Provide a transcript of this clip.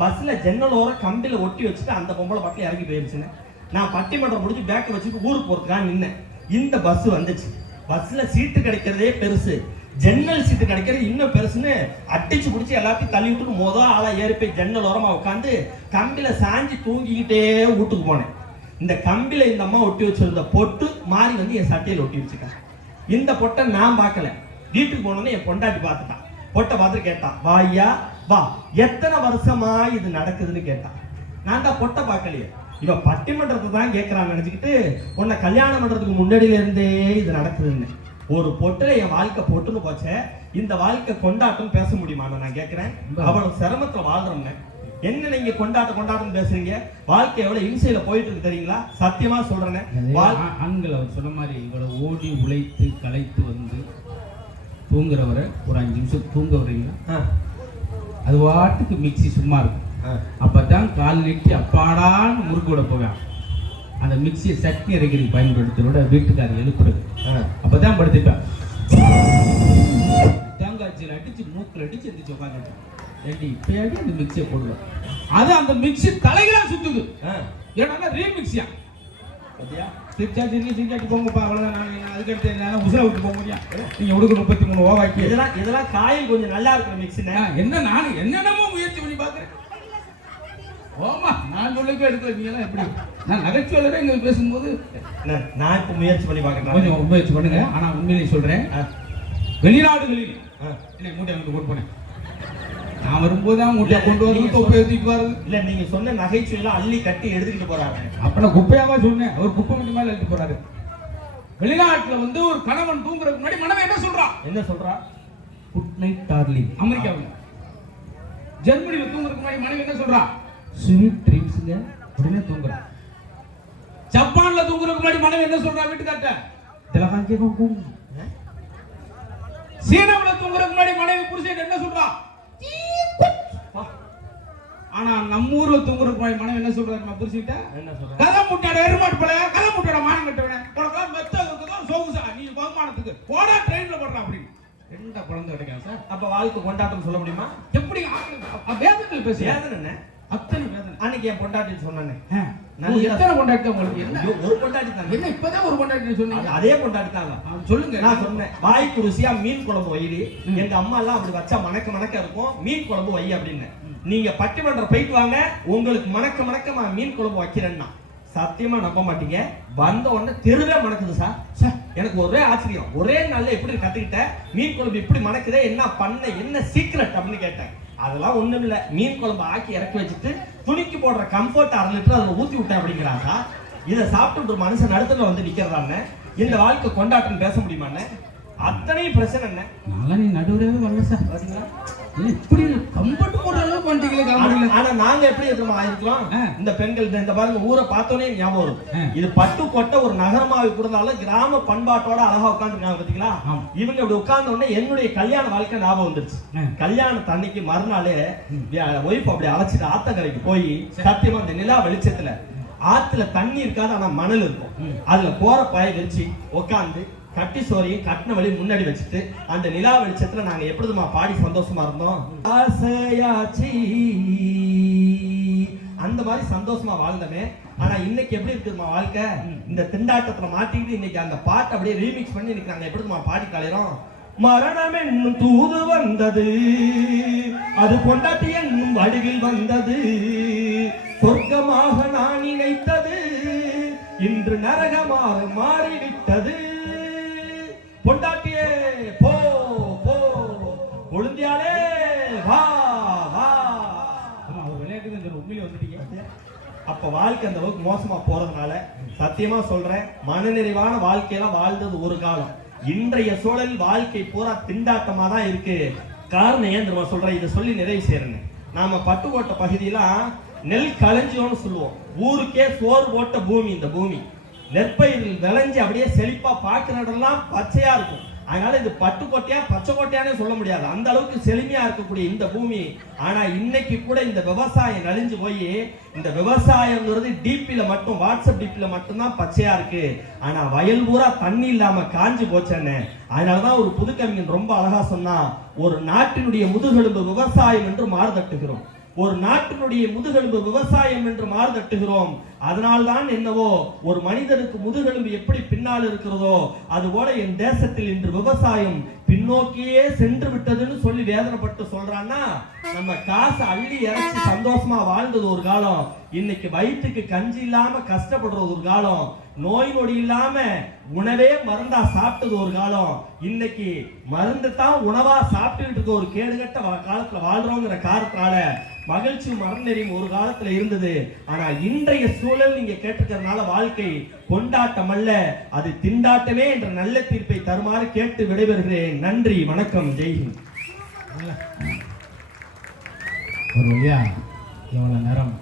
பஸ்ல ஜன்னல் ஓர கம்பில ஒட்டி வச்சுட்டு அந்த பொம்பளை பக்கம் இறங்கி போயிருச்சுன்னு நான் பட்டிமன்றம் முடிஞ்சு பேக்கை வச்சுட்டு ஊருக்கு போறதுக்காக நின்னேன். இந்த பஸ் வந்துச்சு. பஸ்ல சீட்டு கிடைக்கிறதே பெருசு, ஜன்னல் சீட்டு கிடைக்கிறது இன்னும் பெருசுன்னு அடிச்சு பிடிச்சி எல்லாத்தையும் தள்ளி விட்டுட்டு மொதல் ஆளா ஏறி போய் ஜன்னல் ஓரமா உட்காந்து கம்பில சாஞ்சி தூங்கிக்கிட்டே வீட்டுக்கு போனேன். இந்த கம்பில இந்த அம்மா ஒட்டி வச்சிருந்த பொட்டு மாறி வந்து என் சட்டையில ஒட்டி வச்சுக்கேன். இந்த பொட்டை நான் பார்க்கல. வீட்டுக்கு போனோன்னு என் பொண்டாட்டி பார்த்துட்டான். பொட்டை பார்த்துட்டு கேட்டான், வா ஐயா வா, எத்தனை வருஷமா இது நடக்குதுன்னு கேட்டான். நான் தான் பொட்டை பார்க்கலையே, இவன் பட்டிமன்றத்தை தான் கேட்கறான்னு நினைச்சுக்கிட்டு உன்னை கல்யாணம் பண்றதுக்கு முன்னாடியில இருந்தே இது நடக்குதுன்னு. ஒரு பொட்டுல என் வாழ்க்கை பொட்டுன்னு போச்சே, இந்த வாழ்க்கை கொண்டாட்டம் பேச முடியுமா? நான் கேட்கிறேன். அவ்வளவு சிரமத்துல வாழ்றோம்னு என்ன நீங்க கொண்டாட்டம் பேசுறீங்க? வாழ்க்கை எவ்வளவு இம்சையில போயிட்டு இருக்கு தெரியுங்களா? சத்தியமா சொல்றேன். ஆண்கள் அவர் சொன்ன மாதிரி இவ்வளவு ஓடி உழைத்து களைத்து வந்து தூங்குறவரை ஒரு 5 நிமிஷம் தூங்க வரீங்களா, அது வாட்டுக்கு மிக்சி சும்மா இருக்கும். அப்பதான் கால் நீட்டி அப்பாடான்னு முறுக்கு விட போவேன். அந்த மிக்சியை சட்னி அரைக்கிறதுக்கு பயன்படுத்துறோட வீட்டுக்காரர் எழுப்புறது. அப்பதான் படுத்துப்பேன். தேங்காய்ச்சியில் அடிச்சு மூக்கில் அடிச்சு எந்திரிச்சு உட்காந்துட்டேன். ஏண்டி இப்பயாடி அந்த மிக்சியை போடுவேன். அது அந்த மிக்சி தலைகளா சுத்துது. ஏன்னா ரீமிக்ஸியா பத்தியா சிரிச்சாச்சு போங்கப்பா, அவ்வளவுதான். நான் அதுக்கடுத்து என்ன உசுர விட்டு போக முடியும்? நீங்க உடுக்கு 33 ஓவாக்கி இதெல்லாம் காயில் கொஞ்சம் நல்லா இருக்கிற மிக்ஸினா என்ன நான் என்னென்னமோ முயற்சி பண்ணி பாக்குறேன். ஓமா நான் சொல்லிக்க எடுக்கல. நீங்க எல்லாம் எப்படி நான் நகைச்சுவையோட இங்க பேசும்போது நான் இப்ப முயற்சி பண்ணி பாக்குறேன். கொஞ்சம் முயற்சி பண்ணுங்க. ஆனா உண்மையிலேயே சொல்றேன், வெளிநாடுகளில் என்ன மூட்டை வந்து கொண்டு போனேன். நான் வரும்போதுதான் மூட்டை கொண்டு வந்து தொப்பை ஏற்றிட்டு வருது. இல்ல நீங்க சொன்ன நகைச்சுவையெல்லாம் அள்ளி கட்டி எடுத்துக்கிட்டு போறாங்க. அப்ப குப்பையாவா சொன்னேன். ஒரு குப்பை மட்டும் மேல எடுத்து போறாரு. வெளிநாட்டுல வந்து ஒரு கணவன் தூங்குறதுக்கு முன்னாடி மனைவி என்ன சொல்றா? Good night darling. அமெரிக்காவில் ஜெர்மனியில தூங்குறதுக்கு முன்னாடி மனைவி என்ன சொல்றா? ஸ்வீட் ட்ரீம்ஸ்ங்க. உடனே தூங்குறா. ஜப்பான்ல தூங்குறதுக்கு முன்னாடி மனைவி என்ன சொல்றா? வீட்டுக்கார்ட்ட திலகாஞ்சிக்கும். சீனாவுல தூங்குறதுக்கு முன்னாடி மனைவி புருஷன் என்ன சொல்றா? ஆனா நம்ம ஊர்ல தூங்குறதுக்கு முன்னாடி மனைவி என்ன சொல்றாரு? புரிச்சுக்கிட்ட கதை முட்டாட எருமாட்டு போல, கதை முட்டாட மானம் கட்டுவேன், உனக்கு மெத்ததான் சோகுசா, நீ பகுமானத்துக்கு போடா ட்ரெயின்ல போடுறா அப்படின்னு. ரெண்டா குழந்தை கிடைக்காது சார். அப்ப வாழ்க்கை கொண்டாட்டம் சொல்ல முடியுமா? எப்படி வேதத்தில் பேச வேதனை அத்தனை வேதனை. அன்னைக்கு என் பொண்டாட்டி சொன்னேன். எத்தனை பொண்டாட்டி உங்களுக்கு? என்ன ஒரு பொண்டாட்டி தான். என்ன இப்பதான் ஒரு பொண்டாட்டி சொன்னீங்க? அதே பொண்டாட்டி தான். சொல்லுங்க. நான் சொன்னேன், வாய்க்கு ருசியா மீன் குழம்பு வைடி. எங்க அம்மா எல்லாம் அப்படி வச்சா மணக்க இருக்கும், மீன் குழம்பு வை அப்படின்னு. நீங்க பட்டிமன்றம் போயிட்டு வாங்க, உங்களுக்கு மணக்க மீன் குழம்பு வைக்கிறேன்னா சத்தியமா நம்ப மாட்டீங்க. வந்த உடனே தெருவே மணக்குது சார். எனக்கு ஒரே ஆச்சரியம். ஒரே நாள்ல எப்படி கத்துக்கிட்ட மீன் குழம்பு இப்படி மணக்குதே, என்ன பண்ண, என்ன சீக்ரெட் அப்படின்னு கேட்டேன். அதெல்லாம் ஒண்ணும் இல்ல, மீன் குழம்பு ஆக்கி இறக்கி வச்சுட்டு துணிக்கு போடுற கம்ஃபர்ட் 1/2 லிட்டர் அதில் ஊத்தி விட்டேன் அப்படிங்கிறாங்க. இதை சாப்பிட்டு ஒரு மனுஷன் நடுத்துல வந்து நிக்கிறதான்னு இந்த வாழ்க்கை கொண்டாட்டம் பேச முடியுமான்னு அத்தனை பிரச்சனை. என்ன நாளை நடுவுறவே வரல சார். பாத்தீங்களா இப்படி கம்ஃபர்ட் போடுற அளவுக்கு பண்ணிட்டீங்களே. ஆனா நாங்க எப்படி இருக்கோம் ஆயிருக்கிறோம். இந்த பெண்கள் இந்த பாருங்க, ஊரை பார்த்தோன்னே ஞாபகம் வரும். இது பட்டுக்கோட்டை ஒரு நகரமாவி கொடுத்தாலும் கிராம பண்பாட்டோட அழகா உட்காந்துருக்காங்க பாத்தீங்களா. இவங்க இப்படி உட்கார்ந்த உடனே என்னுடைய கல்யாண வாழ்க்கை ஞாபகம் வந்துருச்சு. கல்யாணத்து அன்னைக்கு மறுநாளே ஒய்ஃப் அப்படி அழைச்சிட்டு ஆத்தங்கரைக்கு போய் சத்தியமா அந்த நிலா வெளிச்சத்துல ஆத்துல தண்ணி இருக்காது, ஆனா மணல் இருக்கும். அதுல போற பாய வச்சு உட்காந்து கட்டி சோறையும் கட்டின வழி முன்னாடி வச்சுட்டு அந்த நிலா வெளிச்சத்துல நாங்க எப்படிமா பாடி சந்தோஷமா இருந்தோம். ஆசையாச்சி அந்த மாதிரி சந்தோஷமா வாழ்ந்தமே. ஆனா இன்னைக்கு எப்படி இருக்குமா வாழ்க்கை? இந்த திண்டாட்டத்துல மாட்டிக்கிட்டு இன்னைக்கு அந்த பாட்டை அப்படியே ரீமிக்ஸ் பண்ணி இன்னைக்கு நாங்க எப்படிமா பாடி கலைறோம். மரணம் என்னும் தூது வந்தது, அது கொண்டாட்டி என்னும் வடிவில் வந்தது, சொர்க்கமாக நான் நினைத்தது இன்று நரகமாக மாறிவிட்டது. பொண்டாட்டியே போ போ, கொழுந்தியாலே வா வா. அவர் விளையாட்டு உண்மையில வந்துட்டீங்க. அப்ப வாழ்க்கை அந்த அளவுக்கு மோசமா போறதுனால சத்தியமா சொல்றேன், மனநிறைவான வாழ்க்கையெல்லாம் வாழ்ந்தது ஒரு காலம். இன்றைய சூழலில் வாழ்க்கை பூரா திண்டாட்டமா தான் இருக்கு. காரணம் ஏன் தெரியுமா சொல்றேன்? இதை சொல்லி நிறைவு செய்யறேன்னு. நாம பட்டுக்கோட்டை பகுதியெல்லாம் நெல் களஞ்சியம்னு சொல்லுவோம். ஊருக்கே சோறு போட்ட பூமி இந்த பூமி. நெற்பயிர்கள் விளைஞ்சு அப்படியே செழிப்பா பார்க்கிற இடம்லாம் பச்சையா இருக்கும். அதனால இது பட்டுக்கோட்டையா பச்சை கோட்டையானே சொல்ல முடியாது, அந்த அளவுக்கு செழுமையா இருக்கக்கூடிய இந்த பூமி. ஆனா இன்னைக்கு கூட இந்த விவசாயம் நலிஞ்சு போய் இந்த விவசாயம்ங்கிறது டிபில மட்டும், வாட்ஸ்அப் டிபில மட்டும்தான் பச்சையா இருக்கு. ஆனா வயல் பூரா தண்ணி இல்லாம காஞ்சு போச்சேன்னு. அதனாலதான் ஒரு புது கவிஞன் ரொம்ப அழகா சொன்னா, ஒரு நாட்டினுடைய முதுகெலும்பு விவசாயம் என்று மாறுதட்டுகிறோம். ஒரு நாட்டினுடைய முதுகெலும்பு விவசாயம் என்று மாறுதட்டுகிறோம். அதனால்தான் என்னவோ ஒரு மனிதனுக்கு முதுகெலும்பு எப்படி பின்னால் இருக்கிறதோ அதுபோல என் தேசத்தில் இன்று விவசாயம் பின்னோக்கியே சென்று விட்டதுன்னு சொல்லி வேதனைப்பட்டு சொல்றான்னா, நம்ம காசு அள்ளி இறைச்சி சந்தோஷமா வாழ்ந்தது ஒரு காலம், இன்னைக்கு வயிற்றுக்கு கஞ்சி இல்லாம கஷ்டப்படுறது ஒரு காலம், நோய் நொடி இல்லாம உணவே மருந்தா சாப்பிட்டது ஒரு காலம், இன்னைக்கு மருந்து தான் உணவா சாப்பிட்டுக்கிட்டு இருக்க ஒரு கேடுகட்ட காலத்துல வாழ்றோங்கிற காரணத்தால மகிழ்ச்சி மரணெறியும் ஒரு காலத்துல இருந்தது. ஆனா இன்றைய சூழல் நீங்க கேட்டுக்கிறதுனால வாழ்க்கை கொண்டாட்டம் அல்ல, அது திண்டாட்டமே என்ற நல்ல தீர்ப்பை தருமாறு கேட்டு விடைபெறுகிறேன். நன்றி, வணக்கம், ஜெய்ஹிந்த். ஒரு வழியா எவ்வளவு நேரம்